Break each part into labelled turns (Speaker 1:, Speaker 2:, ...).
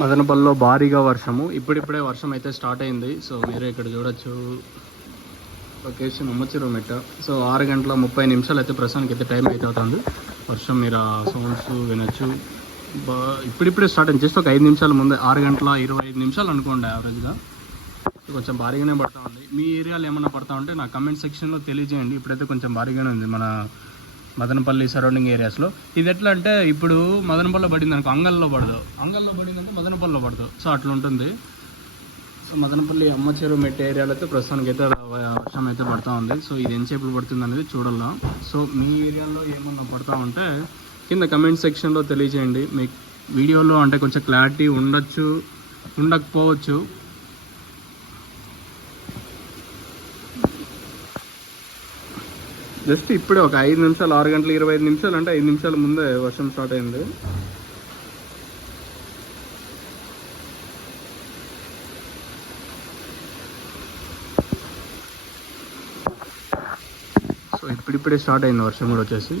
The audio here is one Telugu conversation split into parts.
Speaker 1: మదనపల్లిలో భారీగా వర్షము. ఇప్పుడిప్పుడే వర్షం అయితే స్టార్ట్ అయింది. సో మీరు ఇక్కడ చూడొచ్చు. లొకేషన్ ఉమ్మచిరు మెట్ట సో ఆరు గంటల ముప్పై నిమిషాలు అయితే ప్రస్తుతానికి అయితే టైం అయితే అవుతుంది. వర్షం మీరు ఆ సౌండ్స్ వినొచ్చు. బా ఇప్పుడిప్పుడే స్టార్ట్ అయింది. జస్ట్ ఒక ఐదు నిమిషాల ముందే ఆరు గంటల ఇరవై ఐదు నిమిషాలు అనుకోండి యావరేజ్గా కొంచెం భారీగానే పడతా ఉంది. మీ ఏరియాలో ఏమన్నా పడతా ఉంటే నా కమెంట్ సెక్షన్లో తెలియజేయండి. ఇప్పుడైతే కొంచెం భారీగానే ఉంది. మన మదనపల్లి సరౌండింగ్ ఏరియాస్లో ఇది ఎట్లా అంటే ఇప్పుడు మదనపల్లిలో పడింది అనుకో అంగల్లో పడదు. అంగల్లో పడిందంటే మదనపల్లిలో పడదు. సో అట్లా ఉంటుంది. సో మదనపల్లి అమ్మ చెరువు మెట్ట ఏరియాలో అయితే ప్రస్తుతానికి అయితే వర్షం అయితే పడతా ఉంది. సో ఇది ఎంతసేపు పడుతుంది అనేది చూడాలా సో మీ ఏరియాలో ఏమన్నా పడతా ఉంటే కింద కమెంట్ సెక్షన్లో తెలియజేయండి. మీకు వీడియోలో అంటే కొంచెం క్లారిటీ ఉండొచ్చు ఉండకపోవచ్చు. జస్ట్ ఇప్పుడే ఒక ఐదు నిమిషాలు ఆరు గంటల ఇరవై ఐదు నిమిషాలు అంటే ఐదు నిమిషాల ముందే వర్షం స్టార్ట్ అయింది. సో ఇప్పుడిప్పుడే స్టార్ట్ అయింది వర్షం కూడా వచ్చేసి.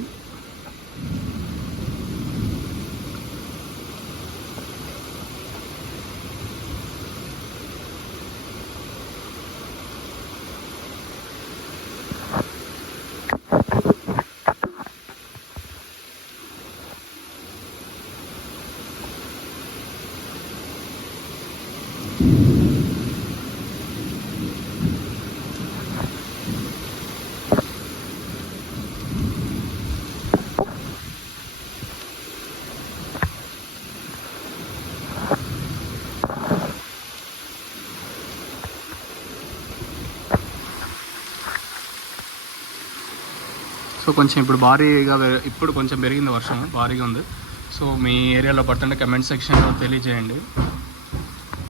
Speaker 1: సో కొంచెం ఇప్పుడు భారీగా ఇప్పుడు కొంచెం పెరిగింది వర్షం భారీగా ఉంది. సో మీ ఏరియాలో పడుతుంటే కమెంట్ సెక్షన్లో తెలియజేయండి.